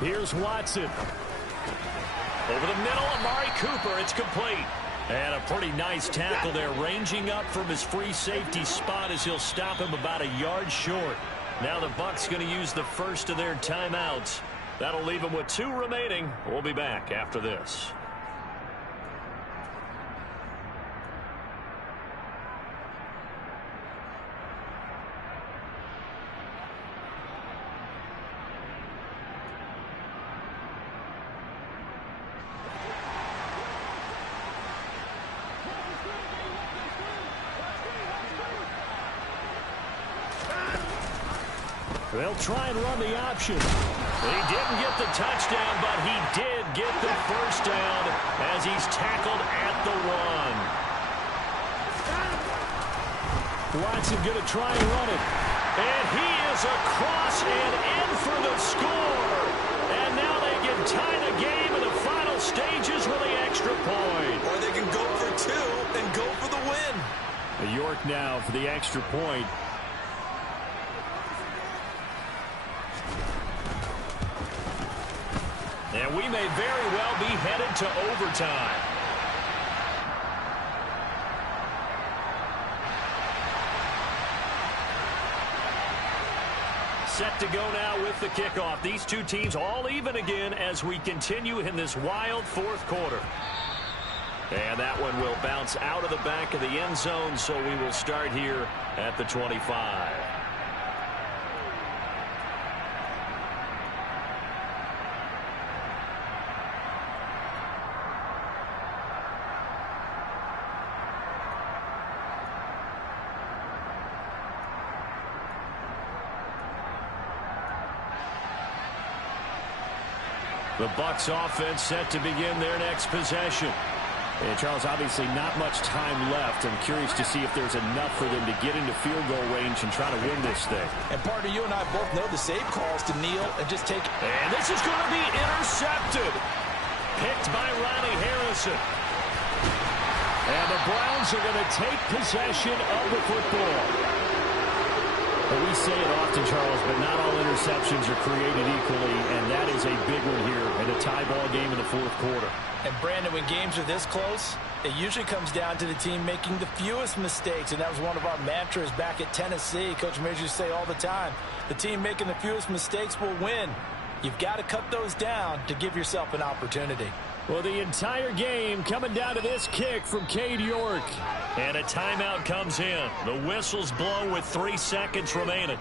Here's Watson. Over the middle, Amari Cooper. It's complete. And a pretty nice tackle there, ranging up from his free safety spot as he'll stop him about a yard short. Now the Bucs going to use the first of their timeouts. That'll leave them with 2 remaining. We'll be back after this. They'll try and run the option. He didn't get the touchdown, but he did get the first down as he's tackled at the 1. Watson going to try and run it. And he is across and in for the score. And now they can tie the game in the final stages with the extra point. Or they can go for 2 and go for the win. York now for the extra point. And we may very well be headed to overtime. Set to go now with the kickoff. These two teams all even again as we continue in this wild 4th quarter. And that one will bounce out of the back of the end zone, so we will start here at the 25. The Bucs offense set to begin their next possession. And Charles, obviously not much time left. I'm curious to see if there's enough for them to get into field goal range and try to win this thing. And partner, you and I both know the save calls to kneel and just take. And this is going to be intercepted. Picked by Ronnie Harrison. And the Browns are going to take possession of the football. Well, we say it often, Charles, but not all interceptions are created equally, and that is a big one here in a tie ball game in the 4th quarter. And Brandon, when games are this close, it usually comes down to the team making the fewest mistakes, and that was one of our mantras back at Tennessee. Coach Mears used to say all the time, the team making the fewest mistakes will win. You've got to cut those down to give yourself an opportunity. Well, the entire game coming down to this kick from Cade York. And a timeout comes in. The whistle's blown with 3 seconds remaining.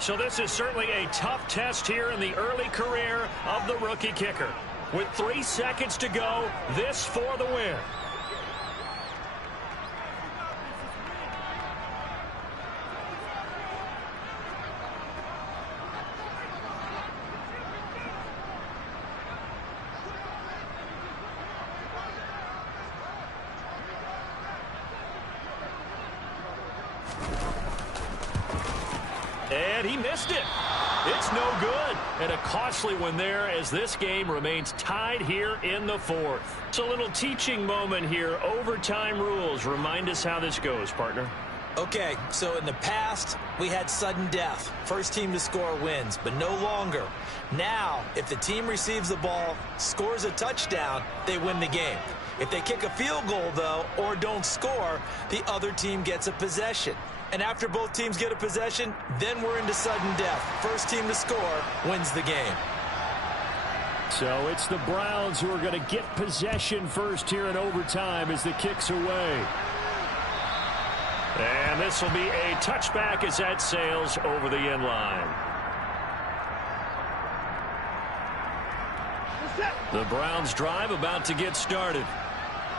So this is certainly a tough test here in the early career of the rookie kicker. With 3 seconds to go, this for the win. And he missed it. It's no good. And a costly one there as this game remains tied here in the 4th. It's a little teaching moment here. Overtime rules. Remind us how this goes, partner. Okay, so in the past, we had sudden death. First team to score wins, but no longer. Now, if the team receives the ball, scores a touchdown, they win the game. If they kick a field goal, though, or don't score, the other team gets a possession. And after both teams get a possession, then we're into sudden death. First team to score wins the game. So it's the Browns who are going to get possession first here in overtime as the kick's away. And this will be a touchback as that sails over the end line. The Browns drive about to get started.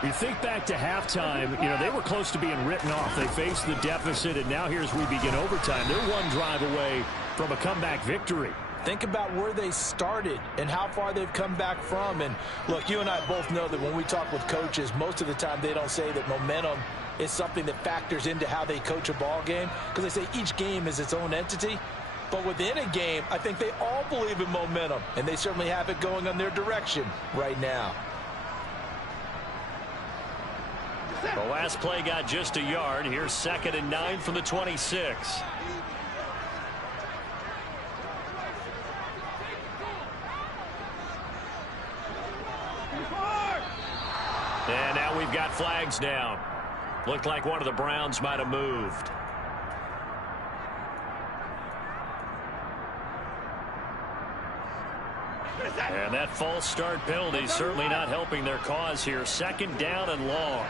You think back to halftime, they were close to being written off. They faced the deficit, and now here's we begin overtime. They're one drive away from a comeback victory. Think about where they started and how far they've come back from. And look, you and I both know that when we talk with coaches, most of the time they don't say that momentum is something that factors into how they coach a ball game, because they say each game is its own entity. But within a game, I think they all believe in momentum, and they certainly have it going in their direction right now. The last play got just a yard. Here's 2nd and 9 from the 26. And now we've got flags down. Looked like one of the Browns might have moved. And that false start penalty certainly not helping their cause here. 2nd down and long.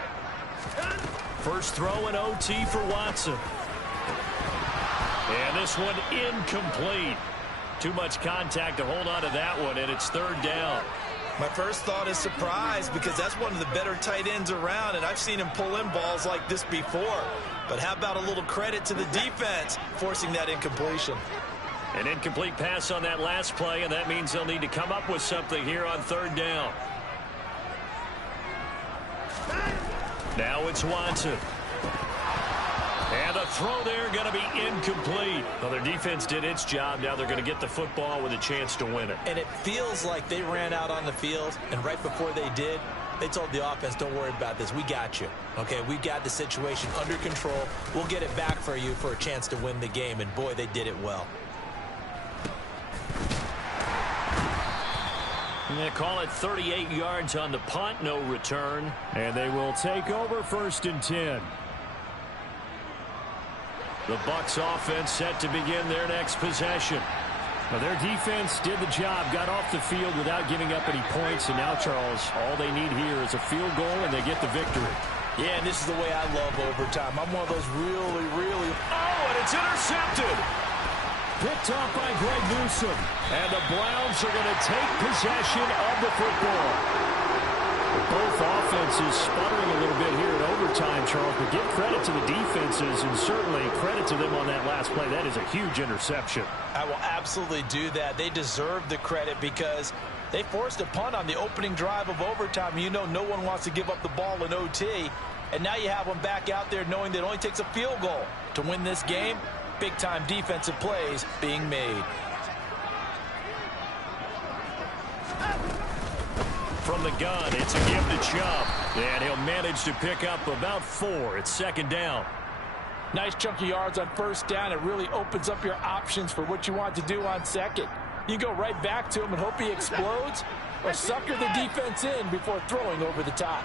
First throw in OT for Watson. And this one incomplete. Too much contact to hold on to that one, and it's 3rd down. My first thought is surprise, because that's one of the better tight ends around, and I've seen him pull in balls like this before. But how about a little credit to the defense forcing that incompletion? An incomplete pass on that last play, and that means they'll need to come up with something here on 3rd down. Now it's Watson. And the throw there going to be incomplete. Well, their defense did its job. Now they're going to get the football with a chance to win it. And it feels like they ran out on the field, and right before they did, they told the offense, don't worry about this. We got you. Okay, we've got the situation under control. We'll get it back for you for a chance to win the game. And, boy, they did it well. And they call it 38 yards on the punt, no return. And they will take over 1st and 10. The Bucs offense set to begin their next possession. Well, their defense did the job, got off the field without giving up any points. And now, Charles, all they need here is a field goal, and they get the victory. Yeah, and this is the way I love overtime. I'm one of those really, really... Oh, and it's intercepted. Picked off by Greg Newsome. And the Browns are going to take possession of the football. Both offenses sputtering a little bit here in overtime, Charles, but give credit to the defenses and certainly credit to them on that last play. That is a huge interception. I will absolutely do that. They deserve the credit because they forced a punt on the opening drive of overtime. You know no one wants to give up the ball in OT, and now you have them back out there knowing that it only takes a field goal to win this game. Big-time defensive plays being made. From the gun, it's a give to Chubb. And he'll manage to pick up about 4. It's 2nd down. Nice chunk of yards on 1st down. It really opens up your options for what you want to do on 2nd. You go right back to him and hope he explodes, or sucker the defense in before throwing over the top.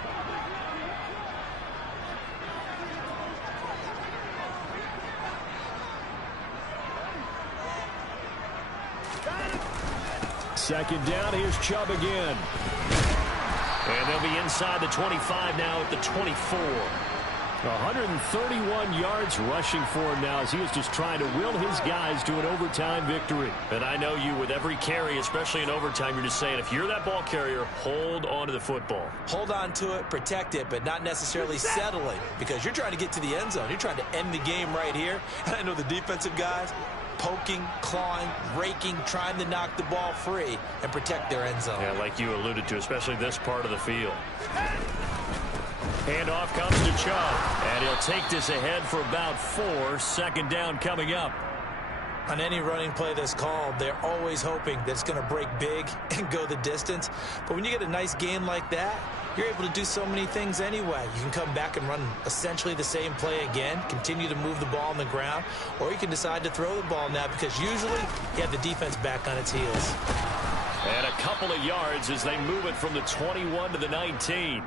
Second down, here's Chubb again. And they'll be inside the 25 now at the 24. 131 yards rushing for him now as he is just trying to will his guys to an overtime victory. And I know you, with every carry, especially in overtime, you're just saying, if you're that ball carrier, hold on to the football. Hold on to it, protect it, but not necessarily settling, because you're trying to get to the end zone. You're trying to end the game right here. And I know the defensive guys poking, clawing, raking, trying to knock the ball free and protect their end zone. Yeah, like you alluded to, especially this part of the field. Handoff comes to Chubb, and he'll take this ahead for about 4. 2nd down coming up. On any running play that's called, they're always hoping that it's going to break big and go the distance. But when you get a nice gain like that, you're able to do so many things anyway. You can come back and run essentially the same play again, continue to move the ball on the ground, or you can decide to throw the ball now because usually you have the defense back on its heels. And a couple of yards as they move it from the 21 to the 19.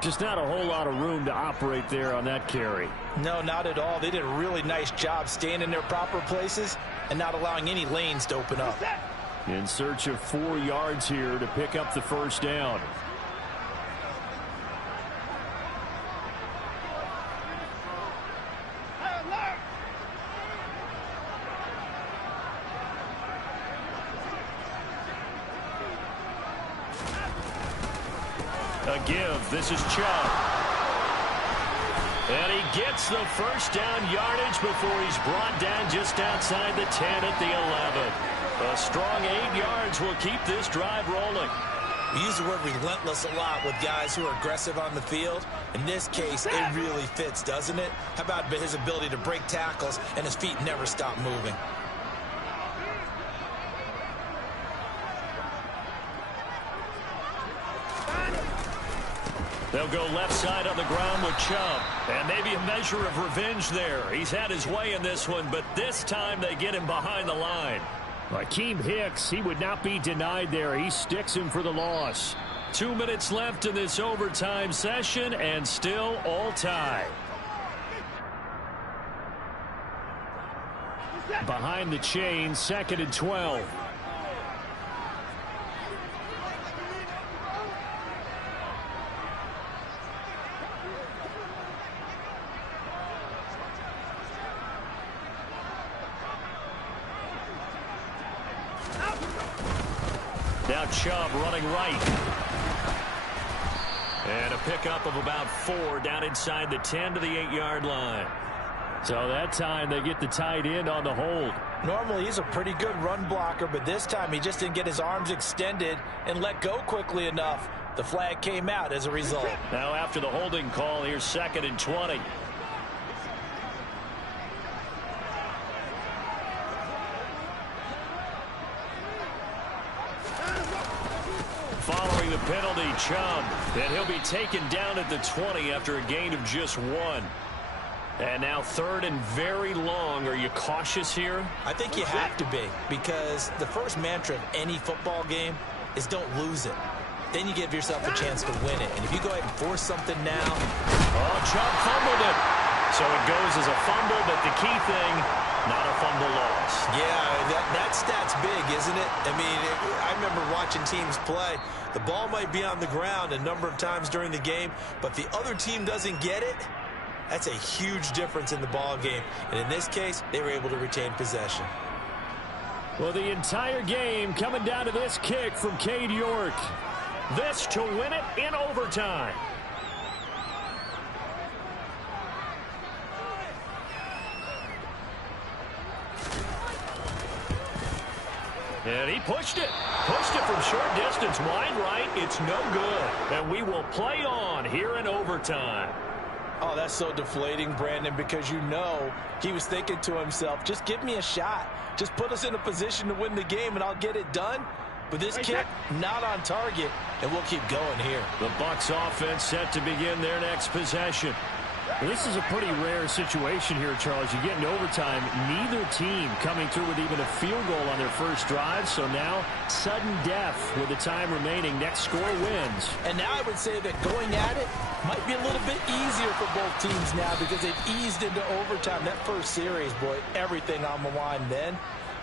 Just not a whole lot of room to operate there on that carry. No, not at all. They did a really nice job staying in their proper places and not allowing any lanes to open up. In search of 4 yards here to pick up the first down. A give. This is Chubb. And he gets the first down yardage before he's brought down just outside the 10 at the 11. A strong 8 yards will keep this drive rolling. We use the word relentless a lot with guys who are aggressive on the field. In this case, it really fits, doesn't it? How about his ability to break tackles and his feet never stop moving? They'll go left side on the ground with Chubb. And maybe a measure of revenge there. He's had his way in this one, but this time they get him behind the line. Akeem Hicks, he would not be denied there. He sticks him for the loss. 2 minutes left in this overtime session, and still all tied. Behind the chain, 2nd and 12. Now Chubb running right. And a pickup of about 4 down inside the 10 to the 8-yard line. So that time they get the tight end on the hold. Normally he's a pretty good run blocker, but this time he just didn't get his arms extended and let go quickly enough. The flag came out as a result. Now after the holding call, here's 2nd and 20. Following the penalty, Chubb, and he'll be taken down at the 20 after a gain of just 1. And now 3rd and very long. Are you cautious here? I think you have to be, because the first mantra of any football game is don't lose it. Then you give yourself a chance to win it. And if you go ahead and force something now. Oh, Chubb fumbled it. So it goes as a fumble, but the key thing, not a fumble loss. Yeah, that stat's big, isn't it? I mean, I remember watching teams play. The ball might be on the ground a number of times during the game, but the other team doesn't get it. That's a huge difference in the ball game. And in this case, they were able to retain possession. Well, the entire game coming down to this kick from Cade York. This to win it in overtime. And he pushed it from short distance, wide right. It's no good. And we will play on here in overtime. Oh, that's so deflating, Brandon, because you know he was thinking to himself, just give me a shot. Just put us in a position to win the game, and I'll get it done. But this kick, not on target, and we'll keep going here. The Bucs offense set to begin their next possession. Well, this is a pretty rare situation here, Charles. You get in overtime, neither team coming through with even a field goal on their first drive. So now, sudden death with the time remaining. Next score wins. And now I would say that going at it might be a little bit easier for both teams now because they've eased into overtime. That first series, boy, everything on the line then.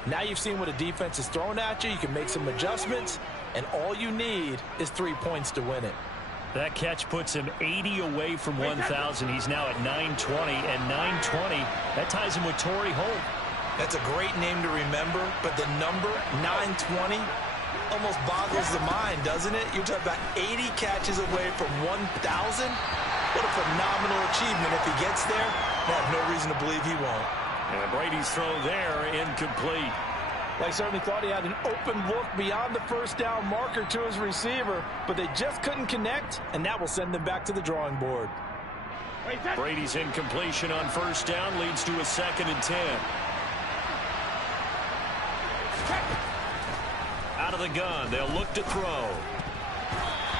Now you've seen what a defense is throwing at you. You can make some adjustments, and all you need is 3 points to win it. That catch puts him 80 away from 1,000. He's now at 920, and 920, that ties him with Torrey Holt. That's a great name to remember, but the number 920 almost boggles the mind, doesn't it? You're talking about 80 catches away from 1,000. What a phenomenal achievement. If he gets there, I have no reason to believe he won't. And Brady's throw there, incomplete. They certainly thought he had an open look beyond the first down marker to his receiver, but they just couldn't connect, and that will send them back to the drawing board. Brady's incompletion on first down leads to a 2nd and 10. Out of the gun, they'll look to throw.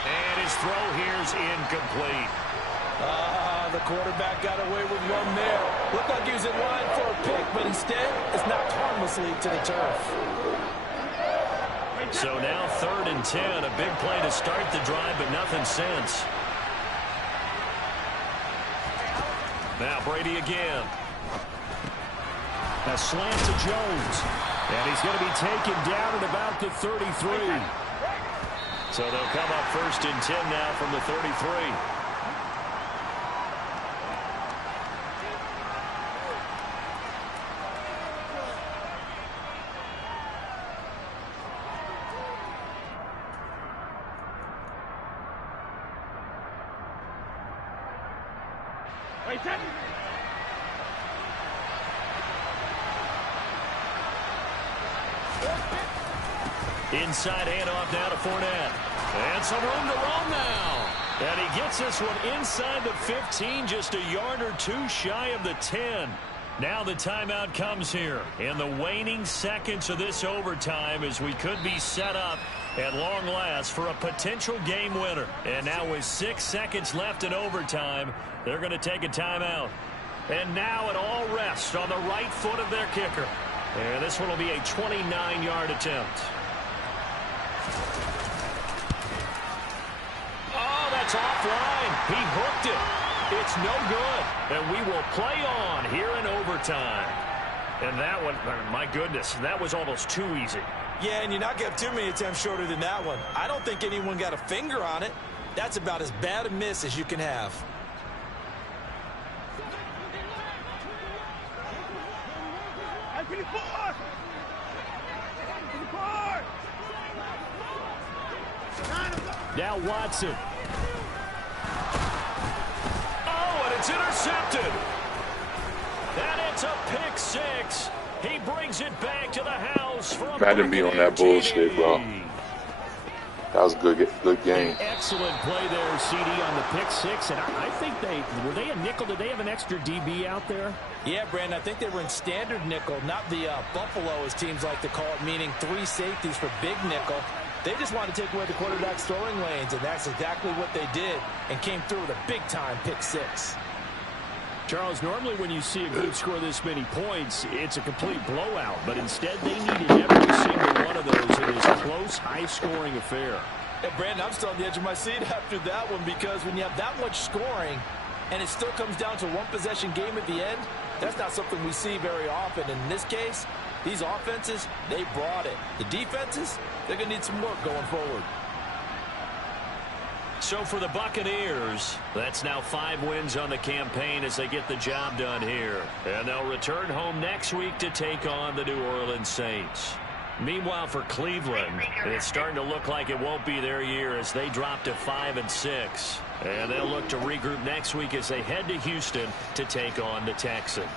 And his throw here's incomplete. The quarterback got away with one there. Looked like he was in line for a pick, but instead it's knocked harmlessly to the turf. So now 3rd and 10, a big play to start the drive, but nothing since. Now Brady again. A slant to Jones. And he's going to be taken down at about the 33. So they'll come up 1st and 10 now from the 33. Inside handoff now to Fournette. And some room to roam now. And he gets this one inside the 15, just a yard or two shy of the 10. Now the timeout comes here in the waning seconds of this overtime as we could be set up at long last for a potential game winner. And now with 6 seconds left in overtime, they're going to take a timeout. And now it all rests on the right foot of their kicker. And this one will be a 29-yard attempt. Oh, that's offline. He hooked it. It's no good. And we will play on here in overtime. And that one, my goodness, that was almost too easy. Yeah, and you're not going to have too many attempts shorter than that one. I don't think anyone got a finger on it. That's about as bad a miss as you can have. Now Watson. Oh, and it's intercepted. And it's a pick six. He brings it back to the house for a I didn't be on that bullshit, bro. That was a good game. Excellent play there, CD, on the pick six. And I think were they a nickel? Did they have an extra DB out there? Yeah, Brandon, I think they were in standard nickel, not the Buffalo, as teams like to call it, meaning 3 safeties for big nickel. They just wanted to take away the quarterback's throwing lanes, and that's exactly what they did, and came through with a big-time pick six. Charles, normally when you see a group score this many points, it's a complete blowout, but instead they needed every single one of those in this close, high-scoring affair. Hey, Brandon, I'm still on the edge of my seat after that one, because when you have that much scoring and it still comes down to a one-possession game at the end, that's not something we see very often. And in this case, these offenses, they brought it. The defenses, they're going to need some work going forward. So for the Buccaneers, that's now 5 wins on the campaign as they get the job done here. And they'll return home next week to take on the New Orleans Saints. Meanwhile, for Cleveland, it's starting to look like it won't be their year as they drop to 5-6. And they'll look to regroup next week as they head to Houston to take on the Texans.